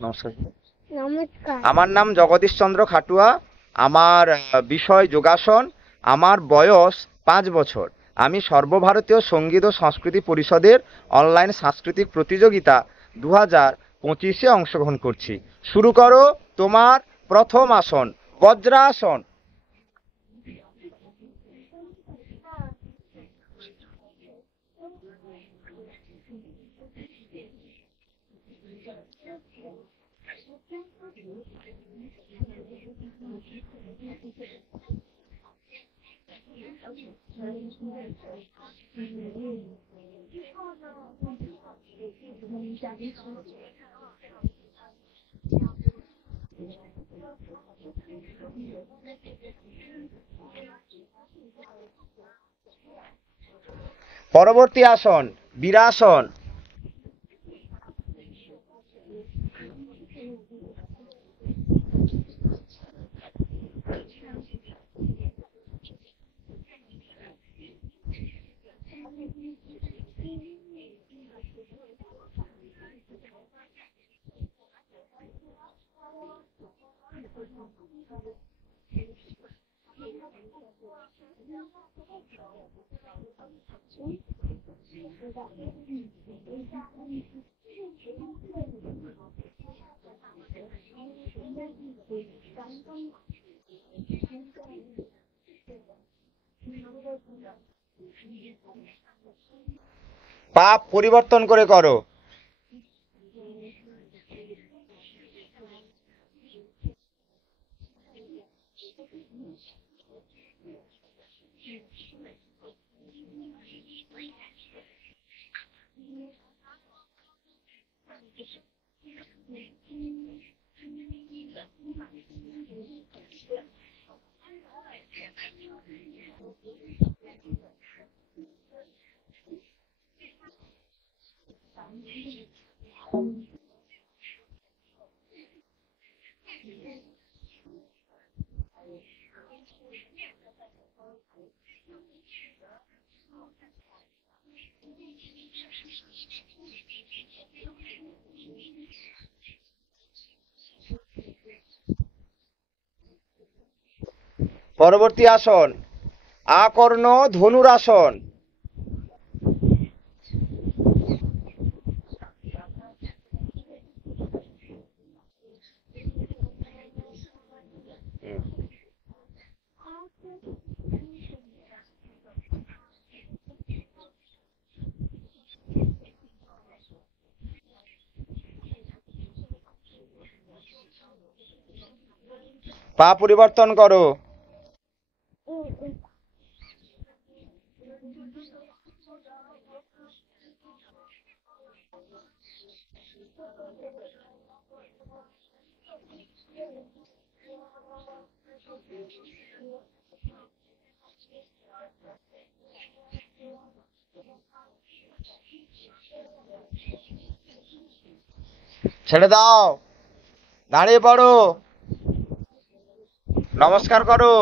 নমস্কার। নমস্কার। আমার নাম জগদীশ চন্দ্র খাটুয়া। আমার বিষয় যোগাসন। আমার বয়স 5 বছর। আমি সর্বভারতীয় সঙ্গীত ও সংস্কৃতি পরিষদের অনলাইন সাংস্কৃতিক প্রতিযোগিতা 2025-এ অংশগ্রহণ করছি। শুরু করো তোমার প্রথম আসন, বজ্রাসন। পরবর্তী আসন, বীরাসন। পা পরিবর্তন করে করো। পরবর্তী আসন, আকর্ণ ধনুরাসন। পা পরিবর্তন করো। ছেড়ে দাও, দাঁড়িয়ে পড়ো, নমস্কার করো।